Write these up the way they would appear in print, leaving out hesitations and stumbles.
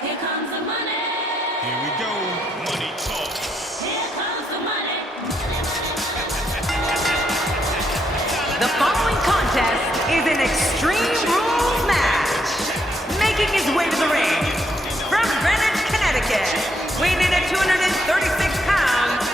Here comes the money. Here we go. Money talk. Here comes the money. The following contest is an Extreme Rules match. Making his way to the ring from Greenwich, Connecticut, weighing in at 236 pounds,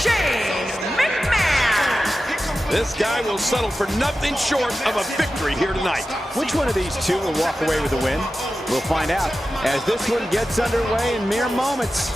Shane McMahon. This guy will settle for nothing short of a victory here tonight. Which one of these two will walk away with the win? We'll find out as this one gets underway in mere moments.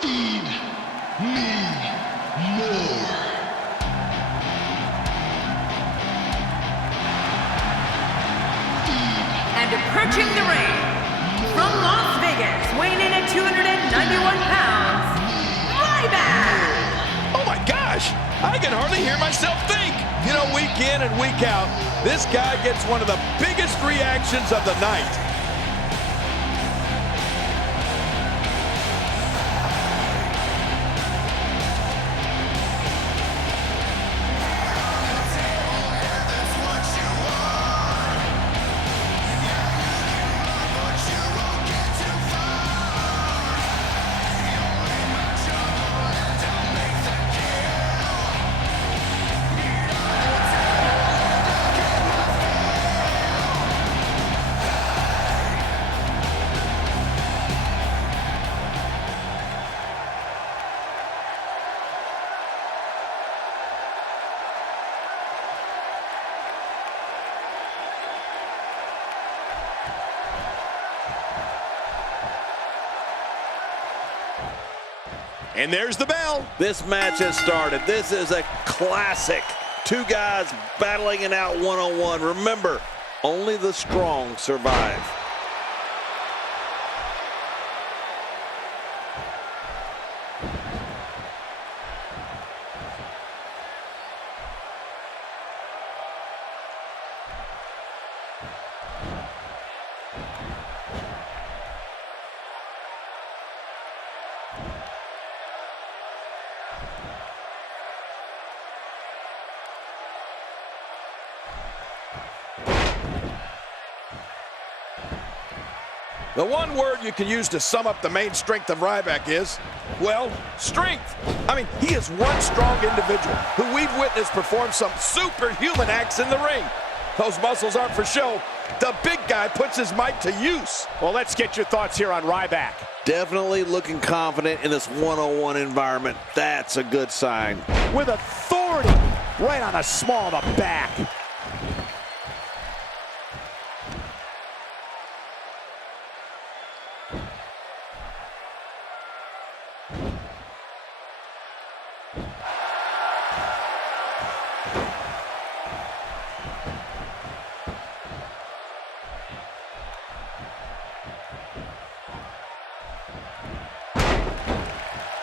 Feed me more. And approaching the ring from Las Vegas, weighing in at 291 pounds, Ryback. Oh my gosh, I can hardly hear myself think. You know, week in and week out, this guy gets one of the biggest reactions of the night. And there's the bell. This match has started. This is a classic. Two guys battling it out one-on-one. Remember, only the strong survive. The one word you can use to sum up the main strength of Ryback is, well, strength. I mean, he is one strong individual who we've witnessed perform some superhuman acts in the ring. Those muscles aren't for show. The big guy puts his might to use. Well, let's get your thoughts here on Ryback. Definitely looking confident in this one-on-one environment. That's a good sign. With authority right on the small of the back.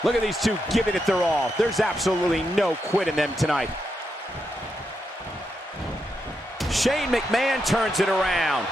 Look at these two giving it their all. There's absolutely no quit in them tonight. Shane McMahon turns it around.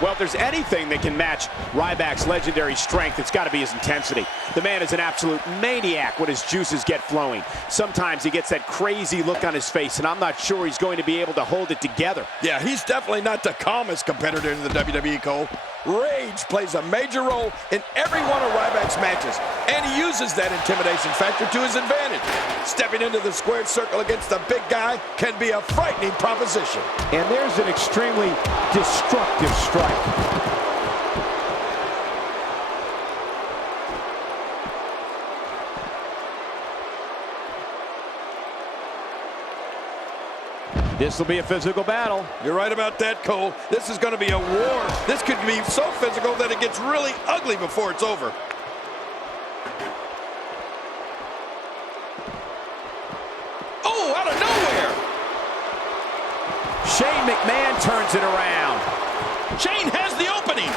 Well, if there's anything that can match Ryback's legendary strength, it's got to be his intensity. The man is an absolute maniac when his juices get flowing. Sometimes he gets that crazy look on his face, and I'm not sure he's going to be able to hold it together. Yeah, he's definitely not the calmest competitor in the WWE, Cole. Rage plays a major role in every one of Ryback's matches, and he uses that intimidation factor to his advantage. Stepping into the squared circle against the big guy can be a frightening proposition. And there's an extremely destructive strike. This will be a physical battle. You're right about that, Cole. This is going to be a war. This could be so physical that it gets really ugly before it's over. Oh, out of nowhere! Shane McMahon turns it around. Shane has the opening.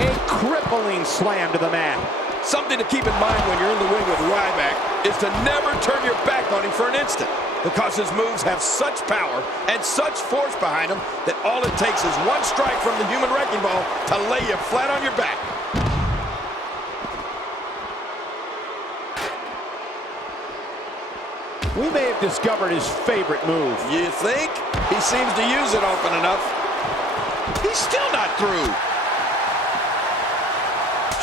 A crippling slam to the mat. Something to keep in mind when you're in the ring with Ryback is to never turn your back on him for an instant, because his moves have such power and such force behind them that all it takes is one strike from the human wrecking ball to lay you flat on your back. We may have discovered his favorite move. You think? He seems to use it often enough. He's still not through.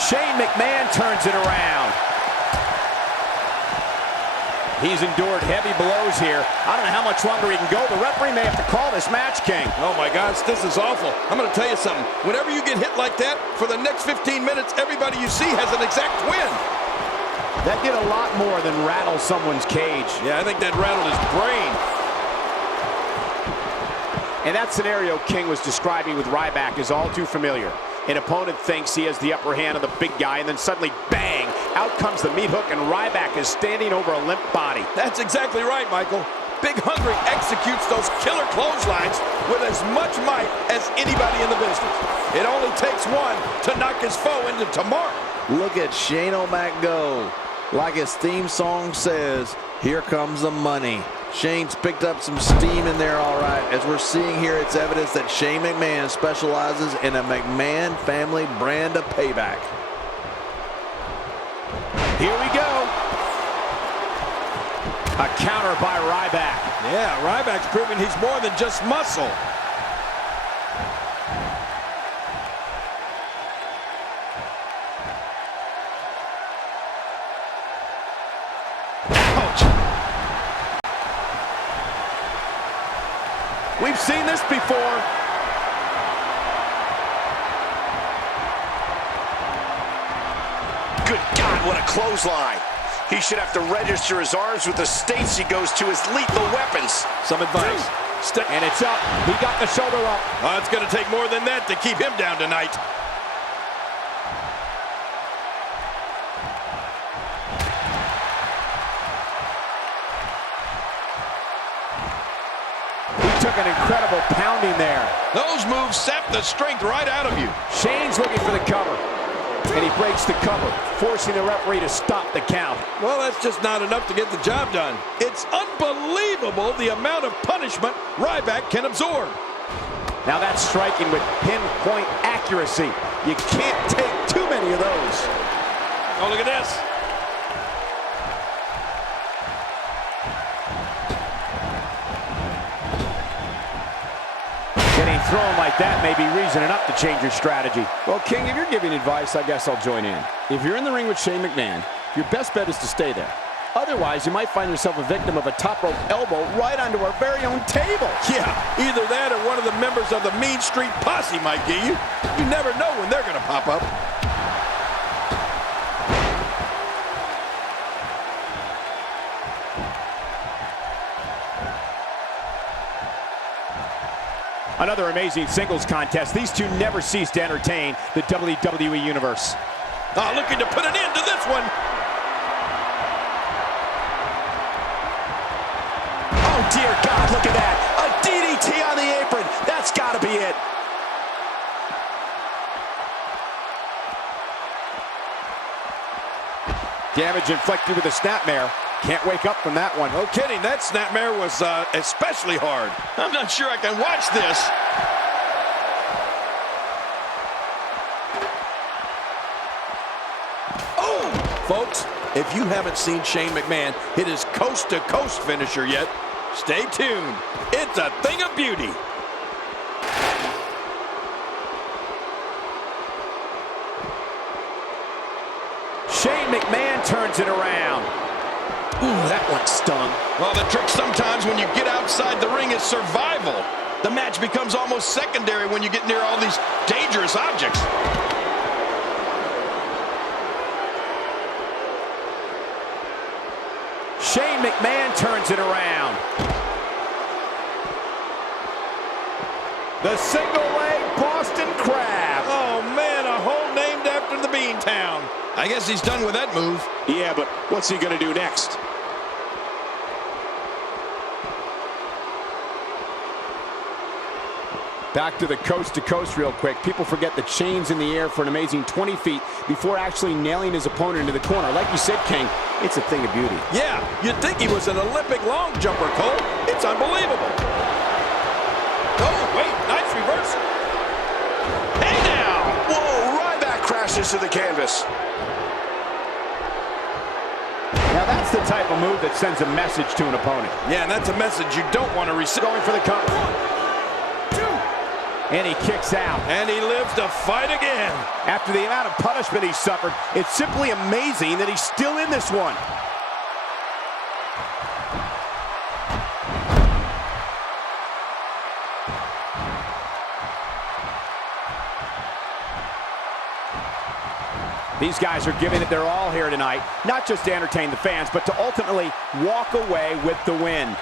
Shane McMahon turns it around. He's endured heavy blows here. I don't know how much longer he can go. The referee may have to call this match, King. Oh my gosh, this is awful. I'm going to tell you something. Whenever you get hit like that, for the next 15 minutes, everybody you see has an exact win. That did a lot more than rattle someone's cage. Yeah, I think that rattled his brain. And that scenario King was describing with Ryback is all too familiar. An opponent thinks he has the upper hand on the big guy, and then suddenly, bang, out comes the meat hook, and Ryback is standing over a limp body. That's exactly right, Michael. Big Hungry executes those killer clotheslines with as much might as anybody in the business. It only takes one to knock his foe into tomorrow. Look at Shane O'Mac go. Like his theme song says, here comes the money. Shane's picked up some steam in there, all right. As we're seeing here, it's evidence that Shane McMahon specializes in a McMahon family brand of payback. Here we go. A counter by Ryback. Yeah, Ryback's proving he's more than just muscle. We've seen this before. Good God, what a clothesline. He should have to register his arms with the states he goes to as lethal weapons. Some advice. And it's up. He got the shoulder up. It's going to take more than that to keep him down tonight. Took an incredible pounding there. Those moves sap the strength right out of you. Shane's looking for the cover, and he breaks the cover, forcing the referee to stop the count. Well, that's just not enough to get the job done. It's unbelievable the amount of punishment Ryback can absorb. Now that's striking with pinpoint accuracy. You can't take too many of those. Oh, look at this. Getting thrown like that may be reason enough to change your strategy. Well, King, if you're giving advice, I guess I'll join in. If you're in the ring with Shane McMahon, your best bet is to stay there. Otherwise, you might find yourself a victim of a top rope elbow right onto our very own table. Yeah, either that or one of the members of the Mean Street Posse might get you. You never know when they're going to pop up. Another amazing singles contest. These two never cease to entertain the WWE Universe. Looking to put an end to this one. Oh, dear God, look at that. A DDT on the apron. That's got to be it. Damage inflicted with a snapmare. Can't wake up from that one. No kidding, that snapmare was especially hard. I'm not sure I can watch this. Oh! Folks, if you haven't seen Shane McMahon hit his coast-to-coast finisher yet, stay tuned. It's a thing of beauty. Shane McMahon turns it around. Ooh, that one stung. Well, the trick sometimes when you get outside the ring is survival. The match becomes almost secondary when you get near all these dangerous objects. Shane McMahon turns it around. The single leg Boston Crab. Oh, man, a hole named after the Beantown. I guess he's done with that move. Yeah, but what's he going to do next? Back to the coast real quick. People forget the chains in the air for an amazing 20 feet before actually nailing his opponent into the corner. Like you said, King, it's a thing of beauty. Yeah, you'd think he was an Olympic long jumper, Cole. It's unbelievable. Oh, wait, nice reversal. Hey now! Whoa, Ryback crashes to the canvas. Now that's the type of move that sends a message to an opponent. Yeah, and that's a message you don't want to receive. Going for the cover. 1, 2. And he kicks out. And he lives to fight again. After the amount of punishment he suffered, it's simply amazing that he's still in this one. These guys are giving it their all here tonight, not just to entertain the fans, but to ultimately walk away with the win.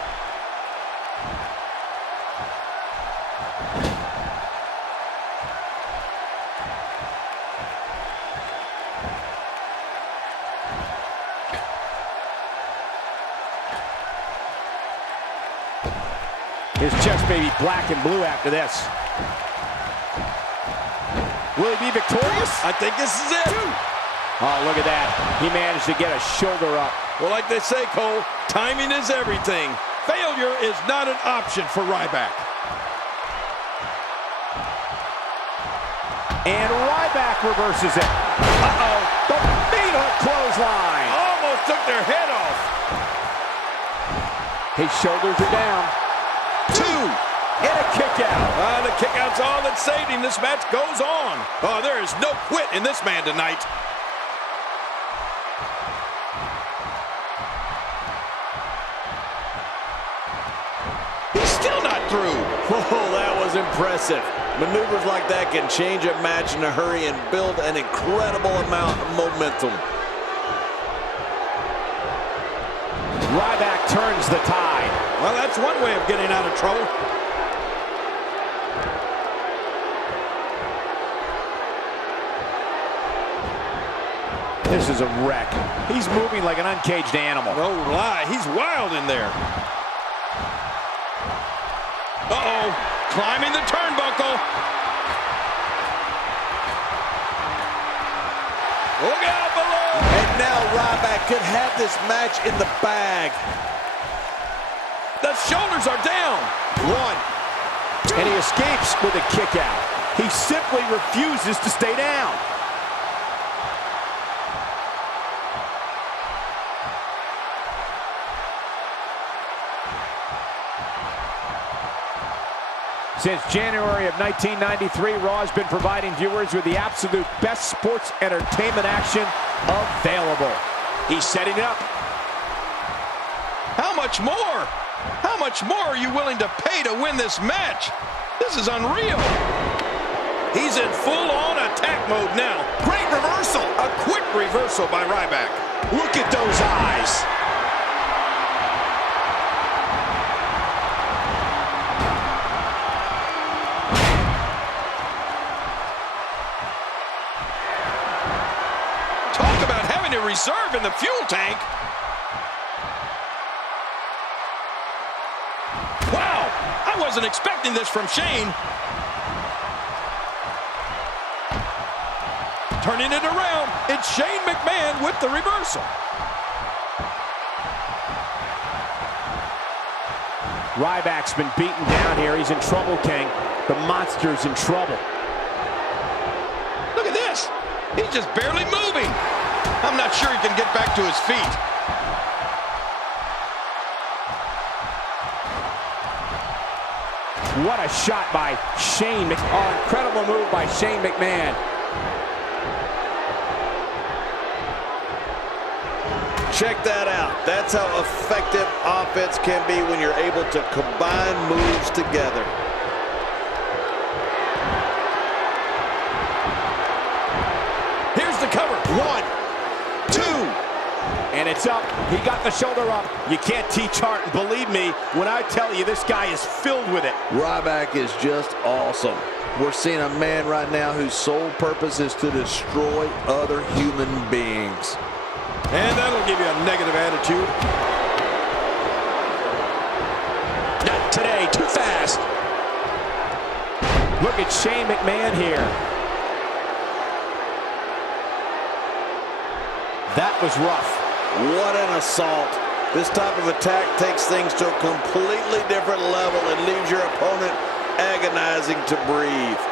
His chest may be black and blue after this. Will he be victorious? I think this is it. Oh, look at that. He managed to get a shoulder up. Well, like they say, Cole, timing is everything. Failure is not an option for Ryback. And Ryback reverses it. Uh-oh. The meat hook clothesline. Almost took their head off. His shoulders are down. 2. And a kick out. The kick out's all that saved him. This match goes on. Oh, there is no quit in this man tonight. He's still not through. Oh, that was impressive. Maneuvers like that can change a match in a hurry and build an incredible amount of momentum. Ryback turns the tide. Well, that's one way of getting out of trouble. This is a wreck. He's moving like an uncaged animal. No lie, he's wild in there. Uh-oh, climbing the turnbuckle. Look out below. And now Ryback could have this match in the bag. The shoulders are down. 1, 2. And he escapes with a kick out. He simply refuses to stay down. Since January of 1993, Raw has been providing viewers with the absolute best sports entertainment action available. He's setting it up. How much more? How much more are you willing to pay to win this match? This is unreal. He's in full-on attack mode now. Great reversal. A quick reversal by Ryback. Look at those eyes. Talk about having a reserve in the fuel tank. Wow, I wasn't expecting this from Shane. Turning it around, it's Shane McMahon with the reversal. Ryback's been beaten down here. He's in trouble, King. The monster's in trouble. Look at this. He's just barely moving. I'm not sure he can get back to his feet. What a shot by Shane McMahon. Oh, incredible move by Shane McMahon. Check that out. That's how effective offense can be when you're able to combine moves together. Here's the cover. 1, 2. And it's up. He got the shoulder up. You can't teach heart, and believe me when I tell you this guy is filled with it. Ryback is just awesome. We're seeing a man right now whose sole purpose is to destroy other human beings. And that'll give you a negative attitude. Not today, too fast. Look at Shane McMahon here. That was rough. What an assault. This type of attack takes things to a completely different level and leaves your opponent agonizing to breathe.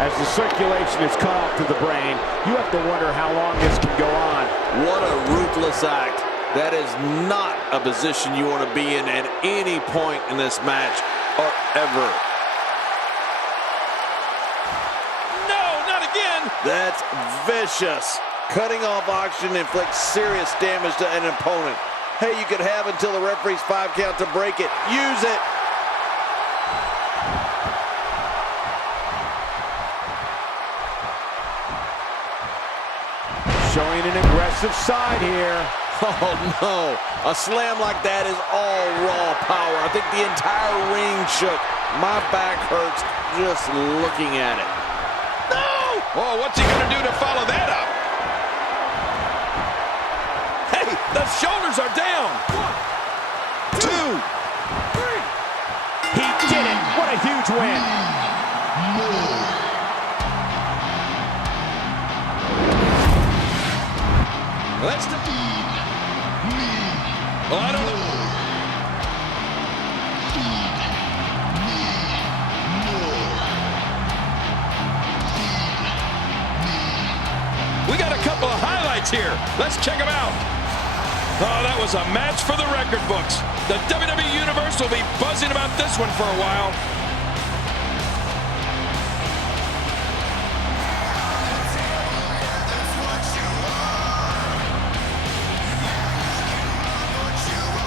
As the circulation is cut off to the brain, you have to wonder how long this can go on. What a ruthless act. That is not a position you want to be in at any point in this match or ever. No, not again. That's vicious. Cutting off oxygen inflicts serious damage to an opponent. Hey, you could have until the referee's 5 count to break it. Use it. Showing an aggressive side here. Oh no, a slam like that is all raw power. I think the entire ring shook. My back hurts just looking at it. No! Oh, what's he gonna do to follow that up? Hey, the shoulders are down. 1, 2, 3. He did it. What a huge win. That's the... Well, I don't know. We got a couple of highlights here. Let's check them out. Oh, that was a match for the record books. The WWE Universe will be buzzing about this one for a while.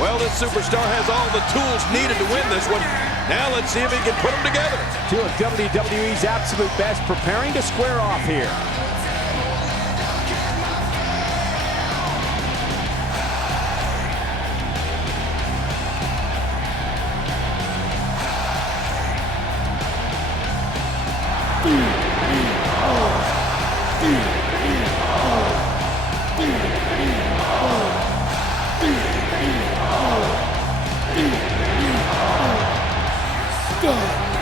Well, this superstar has all the tools needed to win this one. Now let's see if he can put them together. Two of WWE's absolute best preparing to square off here. Done.